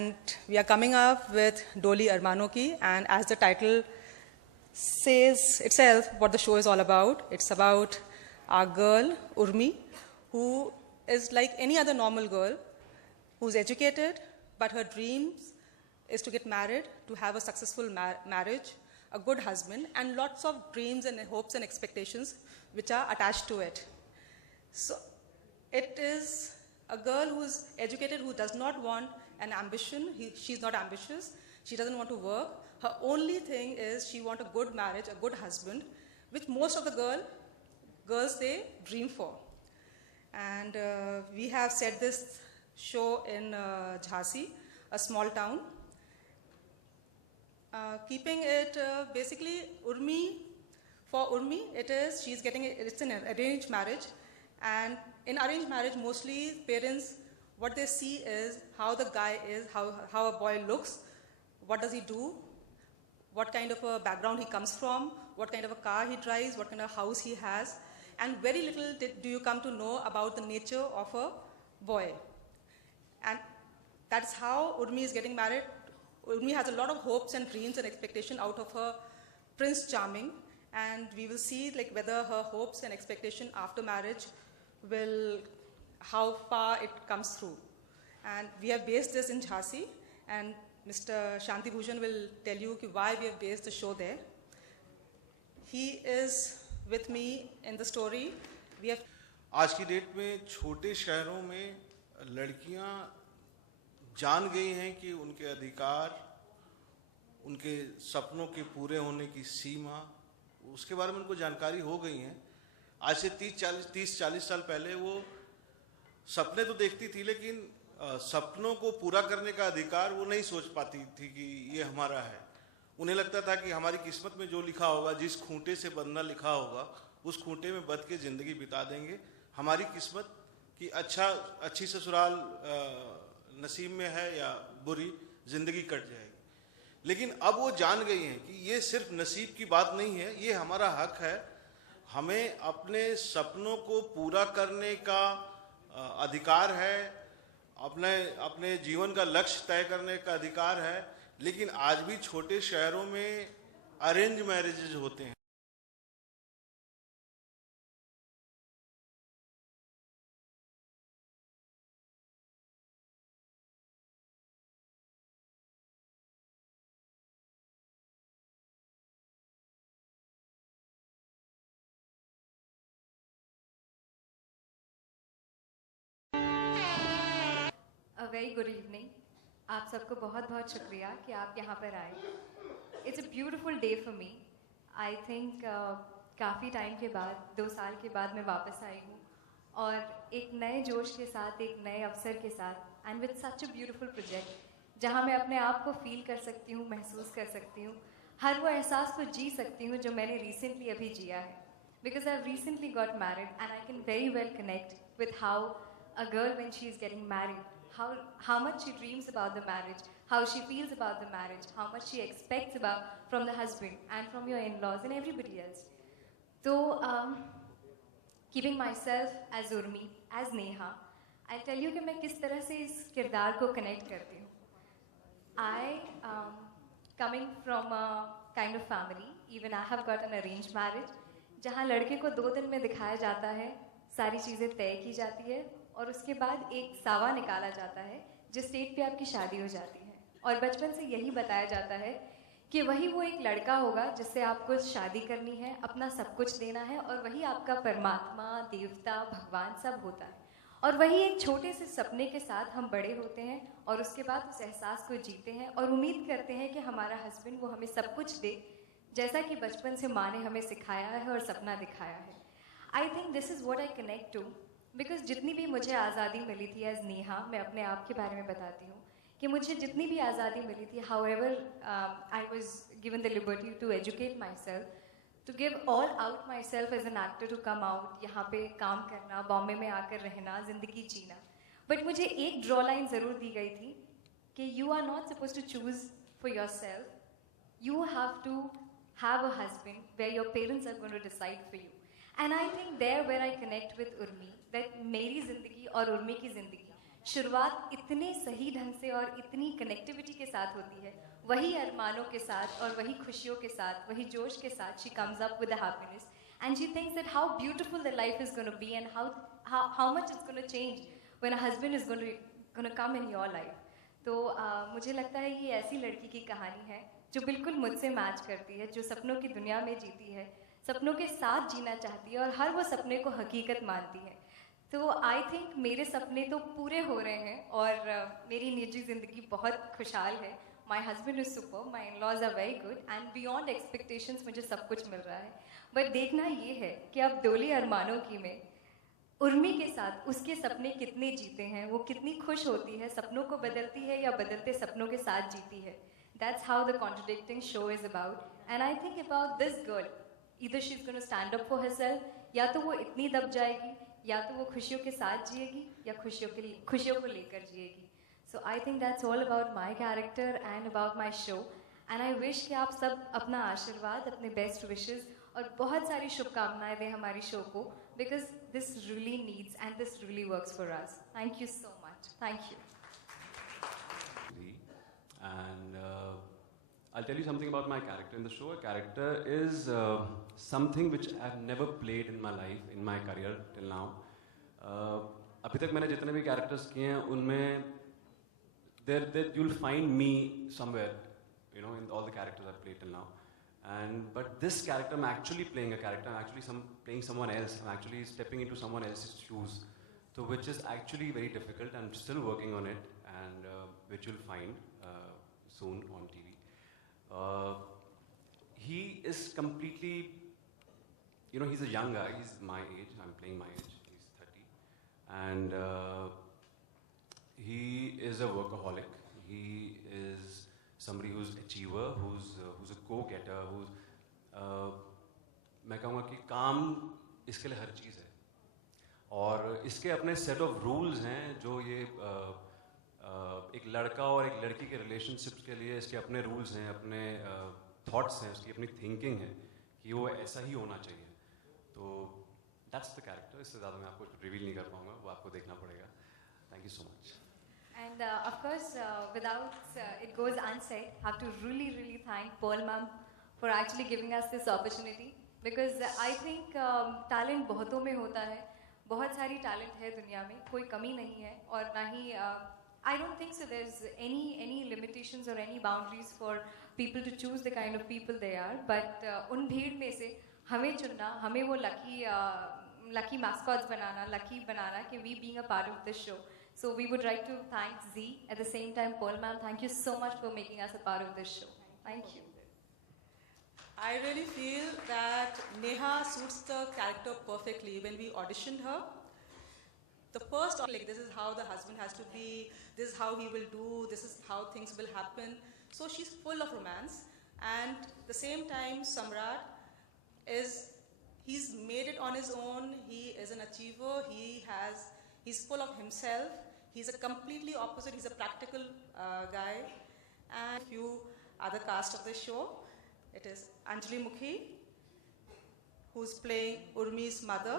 and we are coming up with Dolly Armanoki, and as the title says itself what the show is all about. It's about our girl, Urmi, who is like any other normal girl, who's educated, but her dreams is to get married, to have a successful marriage, a good husband, and lots of dreams and hopes and expectations which are attached to it. So it is a girl who's educated, who does not want an ambition. She's not ambitious. She doesn't want to work. Her only thing is she wants a good marriage, a good husband, which most of the girls, they dream for. And we have set this show in Jhansi, a small town. Keeping it basically for Urmi, it's an arranged marriage. And in arranged marriage, mostly parents, what they see is how the guy is, how a boy looks, what does he do, what kind of a background he comes from, what kind of a car he drives, what kind of house he has. And very little do you come to know about the nature of a boy. And that's how Urmi is getting married. Urmi has a lot of hopes and dreams and expectation out of her Prince Charming, and we will see like whether her hopes and expectation after marriage how far it comes through. And we have based this in Jhansi, and Mr. Shanti Bhushan will tell you why we have based the show there. He is with me in the story. We have आज की डेट में छोटे शहरों में लड़कियां जान गई हैं कि उनके अधिकार, उनके सपनों के पूरे होने की सीमा, उसके बारे में उनको जानकारी हो गई है। आज से 30-40 साल पहले वो सपने तो देखती थी, लेकिन सपनों को पूरा करने का अधिकार वो नहीं सोच पाती थी कि ये हमारा है। उन्हें लगता था कि हमारी किस्मत में जो लिखा होगा, जिस खूंटे से बंधना लिखा होगा, उस खूंटे में बंध के ज़िंदगी बिता देंगे। हमारी किस्मत कि अच्छी ससुराल नसीब में है या बुरी, ज़िंदगी कट जाएगी। लेकिन अब वो जान गई हैं कि ये सिर्फ नसीब की बात नहीं है, ये हमारा हक है। हमें अपने सपनों को पूरा करने का अधिकार है, अपने जीवन का लक्ष्य तय करने का अधिकार है। लेकिन आज भी छोटे शहरों में अरेंज मैरिजेज होते हैं। Very good evening. आप सबको बहुत बहुत शुक्रिया कि आप यहाँ पर आए। It's a beautiful day for me. I think काफ़ी टाइम के बाद, 2 साल के बाद मैं वापस आई हूँ, और एक नए जोश के साथ, एक नए अवसर के साथ, and with such a beautiful project जहाँ मैं अपने आप को फील कर सकती हूँ, महसूस कर सकती हूँ, हर वो एहसास को जी सकती हूँ जो मैंने रिसेंटली अभी जिया है। Because I recently got married and I can very well connect with how a girl when she is getting married, how much she dreams about the marriage, how she feels about the marriage, how much she expects from the husband and from your in-laws and everybody else. So, keeping myself as Urmi, as Neha, I'll tell you कि मैं किस तरह से इस किरदार को connect करती हूँ. I, coming from a kind of family, even I have got an arranged marriage, जहाँ लड़के को 2 दिन में दिखाया जाता है, सारी चीज़ें तय की जाती है, और उसके बाद एक सावा निकाला जाता है जिस स्टेट पे आपकी शादी हो जाती है, और बचपन से यही बताया जाता है कि वही वो एक लड़का होगा जिससे आपको शादी करनी है, अपना सब कुछ देना है, और वही आपका परमात्मा, देवता, भगवान सब होता है। और वही एक छोटे से सपने के साथ हम बड़े होते हैं, और उसके बाद उस एहसास को जीते हैं और उम्मीद करते हैं कि हमारा हस्बैंड वो हमें सब कुछ दे, जैसा कि बचपन से माँ ने हमें सिखाया है और सपना दिखाया है। I think this is what I connect to, because जितनी भी मुझे आज़ादी मिली थी एज नेहा, मैं अपने आप के बारे में बताती हूँ कि मुझे जितनी भी आज़ादी मिली थी, however I was given the liberty to educate myself, to give all out myself as an actor, to come out, यहाँ पे काम करना, बॉम्बे में आकर रहना, ज़िंदगी जीना। बट मुझे एक ड्रॉ लाइन ज़रूर दी गई थी कि you are not suppose to choose for yourself, you have to have a husband where your parents are going to decide for you. And I think there where I connect with Urmi, that मेरी ज़िंदगी और उर्मी की ज़िंदगी शुरुआत इतने सही ढंग से और इतनी कनेक्टिविटी के साथ होती है, वही अरमानों के साथ और वही खुशियों के साथ, वही जोश के साथ she comes up with the happiness and she thinks that how beautiful the life is going to be and how much it's going to change when a husband is going to come in your life. तो मुझे लगता है ये ऐसी लड़की की कहानी है जो बिल्कुल मुझसे मैच करती है, जो सपनों की दुनिया में जीती है, सपनों के साथ जीना चाहती है और हर वो सपने को हकीकत मानती है. तो आई थिंक मेरे सपने तो पूरे हो रहे हैं और मेरी निजी ज़िंदगी बहुत खुशहाल है. My husband is super, my in laws are very good and beyond expectations मुझे सब कुछ मिल रहा है. बट देखना ये है कि अब डोली अरमानों की में उर्मी के साथ उसके सपने कितने जीते हैं, वो कितनी खुश होती है, सपनों को बदलती है या बदलते सपनों के साथ जीती है. That's how the contradicting show is about. And I think about this girl, either she's going to stand up for herself, या तो वो इतनी दब जाएगी, या तो वो खुशियों के साथ जिएगी या खुशियों को लेकर जिएगी. So I think that's all about my character and about my show. And I wish कि आप सब अपना आशीर्वाद, अपने best wishes और बहुत सारी शुभकामनाएं दें हमारी शो को, because this really needs and this really works for us. Thank you so much. Thank you. And I'll tell you something about my character in the show. A character is something which I've never played in my life, in my career till now. अभी तक मैंने जितने भी characters किए हैं उनमें you'll find me somewhere, you know, in all the characters I've played till now. But this character, I'm actually playing a character. I'm actually playing someone else. I'm actually stepping into someone else's shoes, so which is actually very difficult. I'm still working on it, and which you'll find soon on TV. He is completely, you know, he's a young guy. He's my age. I'm playing my age. He's 30, and he is a workaholic. He is somebody who's achiever, who's a go-getter, who's मैं कहूँगा कि काम इसके लिए हर चीज़ है और इसके अपने सेट ऑफ रूल्स हैं जो ये एक लड़का और एक लड़की के रिलेशनशिप्स के लिए इसके अपने रूल्स हैं, अपने थॉट्स हैं, उसकी अपनी थिंकिंग है कि वो ऐसा ही होना चाहिए. तो दैट्स द कैरेक्टर. इससे ज़्यादा मैं आपको रिवील नहीं कर पाऊँगा, वो आपको देखना पड़ेगा. Thank you so much. And of course, without it goes unsaid, have to really thank Pearl Ma'am for actually giving us this opportunity, because I think talent बहुतों में होता है, बहुत सारी talent है दुनिया में, कोई कमी नहीं है और ना ही I don't think so there's any limitations or any boundaries for people to choose the kind of people they are, but उन भीड़ में से हमें चुनना, हमें वो lucky mascots बनाना कि we being a part of this show. So we would like to thank Z. At the same time, Pearl Ma'am, thank you so much for making us a part of this show. Thank you. I really feel that Neha suits the character perfectly. When we auditioned her, the first, like, this is how the husband has to be, this is how he will do, this is how things will happen. So she's full of romance. And at the same time, Samrat he's made it on his own. He is an achiever. He's full of himself. He's a completely opposite. He's a practical guy. And few other cast of the show. It is Anjali Mukhi, who's playing Urmi's mother.